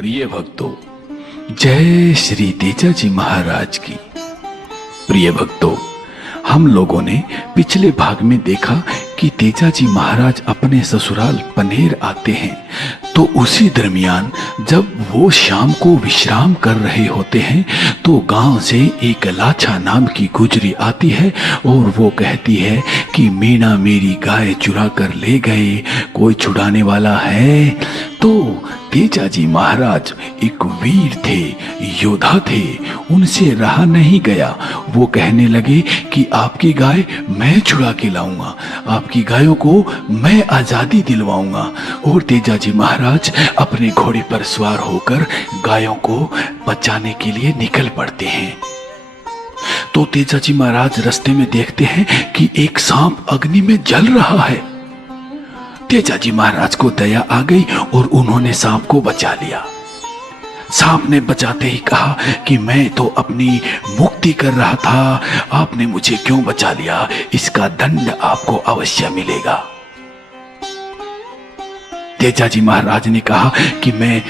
प्रिय भक्तों, जय श्री तेजाजी महाराज की। प्रिय भक्तों, हम लोगों ने पिछले भाग में देखा कि तेजाजी महाराज अपने ससुराल पनेर आते हैं, तो उसी दरमियान जब वो शाम को विश्राम कर रहे होते हैं तो गांव से एक लाछा नाम की गुजरी आती है और वो कहती है कि मीणा मेरी गाय चुरा कर ले गए, कोई छुड़ाने वाला है। तो तेजाजी महाराज एक वीर थे, योद्धा थे, उनसे रहा नहीं गया। वो कहने लगे कि आपकी गाय मैं छुड़ा के लाऊंगा, आपकी गायों को मैं आजादी दिलवाऊंगा। और तेजाजी महाराज अपने घोड़े पर सवार होकर गायों को बचाने के लिए निकल पड़ते हैं। तो तेजाजी महाराज रास्ते में देखते हैं कि एक सांप अग्नि में जल रहा है। तेजाजी महाराज को दया आ गई और उन्होंने सांप को बचा लिया। सांप ने बचाते ही कहा कि मैं तो अपनी मुक्ति कर रहा था, आपने मुझे क्यों बचा लिया, इसका दंड आपको अवश्य मिलेगा। तेजाजी महाराज ने कहा कि मैं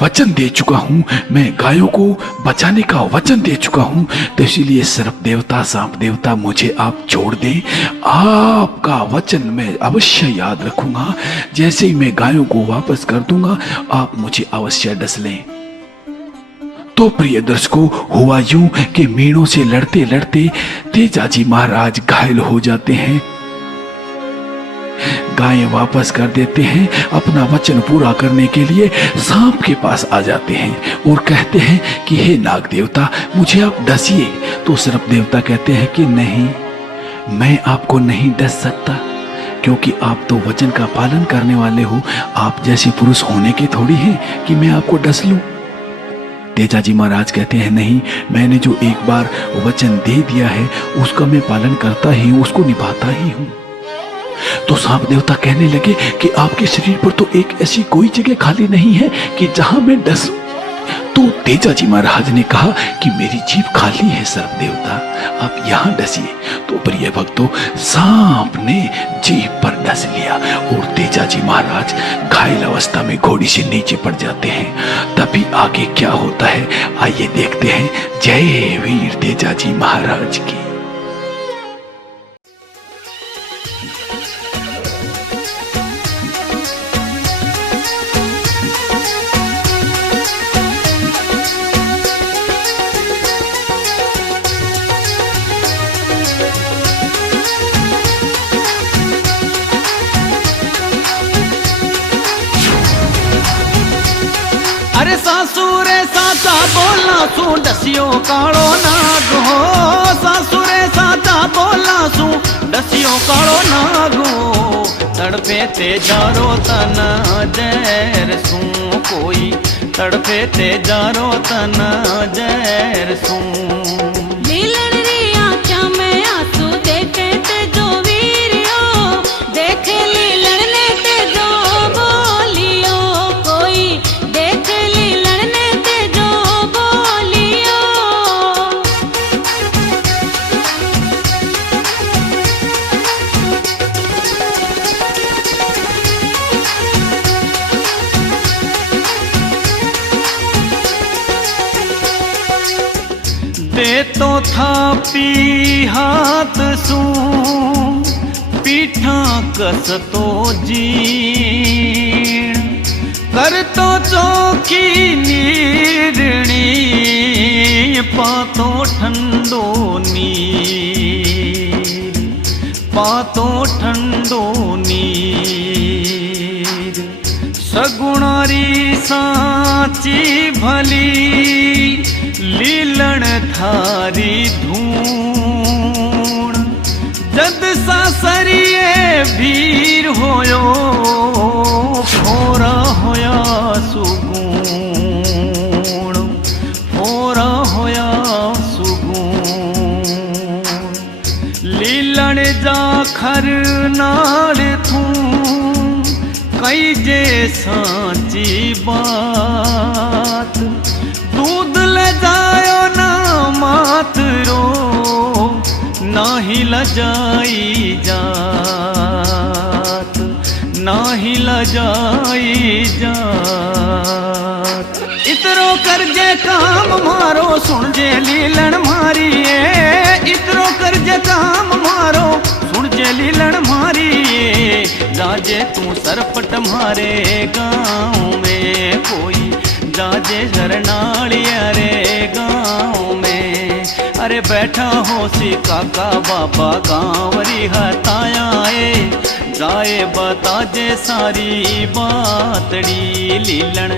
वचन दे चुका हूं, मैं गायों को बचाने का वचन दे चुका हूं, तो इसीलिए सर्प देवता, सांप देवता, मुझे आप छोड़ दें। आपका वचन मैं अवश्य याद रखूंगा। जैसे ही मैं गायों को वापस कर दूंगा, आप मुझे अवश्य डस लें। तो प्रिय दर्शकों, हुआ यूं कि मीणों से लड़ते लड़ते तेजाजी महाराज घायल हो जाते हैं। गायें वापस कर देते हैं, अपना वचन पूरा करने के लिए सांप के पास आ जाते हैं और कहते हैं कि हे नाग देवता, मुझे आप डसिए। तो सर्प देवता कहते हैं कि नहीं, मैं आपको नहीं डस सकता, क्योंकि आप तो वचन का पालन करने वाले हो। आप जैसे पुरुष होने के थोड़ी हैं कि मैं आपको डस लूं। तेजाजी महाराज कहते हैं नहीं, मैंने जो एक बार वचन दे दिया है उसका मैं पालन करता ही हूं, उसको निभाता ही हूं। तो सांप देवता कहने लगे कि आपके शरीर पर तो एक ऐसी कोई जगह खाली नहीं है कि जहां मैं डसूं। तो तेजाजी महाराज ने कहा कि मेरी जीभ खाली है सर्प देवता, आप यहां डसिए। तो प्रिय भक्तों, सांप ने जीभ पर डस लिया और तेजाजी महाराज घायल अवस्था में घोड़ी से नीचे पड़ जाते हैं। तभी आगे क्या होता है, आइए देखते हैं। जय वीर तेजाजी महाराज की। अरे सासुरे साचा बोला सू डसियो कालो नाग हो, सासुरे साचा बोला सू डसियो कालो नाग हो। तड़पे ते जारो तन जैर सू कोई, तड़पे ते जारो तन जैर सू। लीलन री आँखों में आंसू देखे ते जो वीरियो, देखे लीलन ने ते जो बोलियो, कोई देखे लीलन ने ते जो बोलियो। दे तो था पी हाथ सू पीठा कस तो जीण, कर तो चौकी नीरणी पातो ठंडो नीर, पातो ठंडो नीर। सगुणारी साची भली लीलण थारी धूण, जद सासरिए भीर होयो फोरा होया सुगुण, फोरा होया सुगुण। लीलण जाखर नाल थू कई जे सांची बात, दूध ले जायो ना मातरो, नाही लजाई जात, नाही लजाई जात। इतरो करजे काम मारो सुन जे लीलन मारी इतरो करजे काम मारो सुन जे लीलन मारी जाजे तू सरपट मारे गाँव में कोई जाजे शरणालिया रे गाँव में अरे बैठा हो सी काका बाबा गाँवरी हताया जाए बता जे सारी बातड़ी लीलन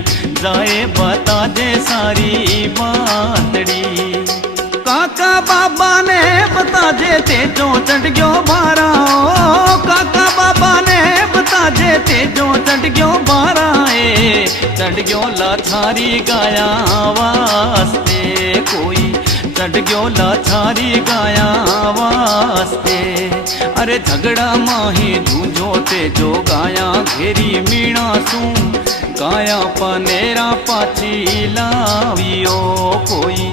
जाए बता जे सारी बातड़ी काका बाबा ने बता जे तेजो चढ़ गयो बारा काका बाबा ने बता जे तेजो चढ़ गयो बारा चढ़ गयो लाछारी गाया वास्ते कोई चढ़ गयो लाछारी गाया वास्ते अरे झगड़ा माही जूझो तेजो गाया घेरी मीणा सू गाया पनेरा पाछी लावियो कोई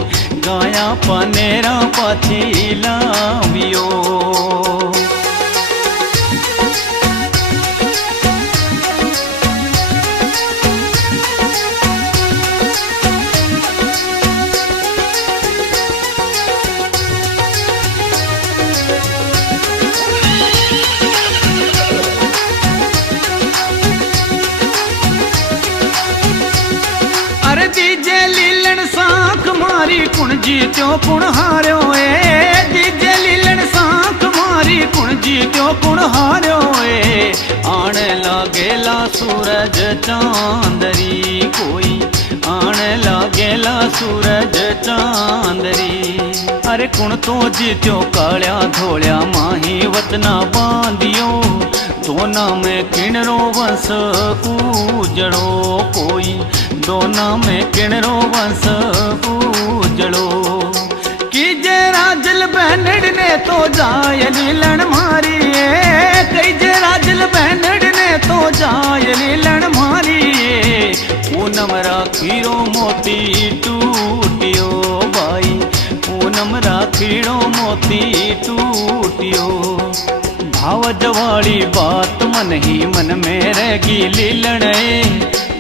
गाया पनेरा पाछी लावियो कुण जीत्यो कुण हार्यो दीजे लीलन सांख मारी कुण जीत्यो कुण हार्यो आने लागेला सूरज चांदरी कोई आने लागेला सूरज चांदरी अरे कुण तो जीत्यो कालिया धोलिया माही वतना बांधियो दोना में किणरो वंश कूजड़ो कोई दोना में किणरो वंश कूजड़ो कीजे राजल बहनड़ ने तो जाय लीलन मारी कई जे राजल बहनड़ ने तो जाय लीलन मारी पूनम राखीरो मोती टूटियो भाई पूनम राखीरो मोती टूटियो भाव जवाड़ी बात मन ही मन में रहेगी लीलन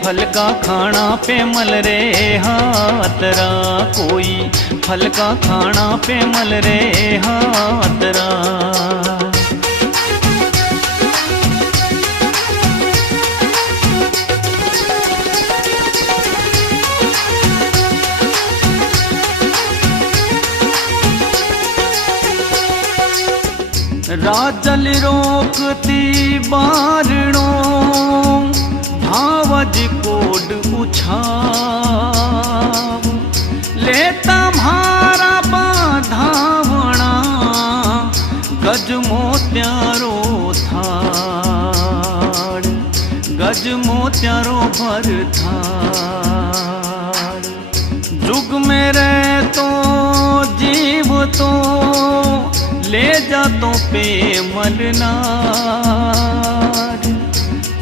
फल का खाना पे मल रे हाथरा कोई फल का खाना पे मल रे हाथरा राजल रोकती बारणो भावज कोड उछाव लेता म्हारा बाधावणा गज मोत्यारो थाड़ गज मोत्यारो भर थाड़ जुग में रह तो जीव तो ले जा तो पे मलनार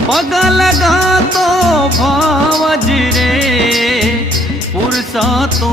पगा लगा तो भावज रे पुरसा तो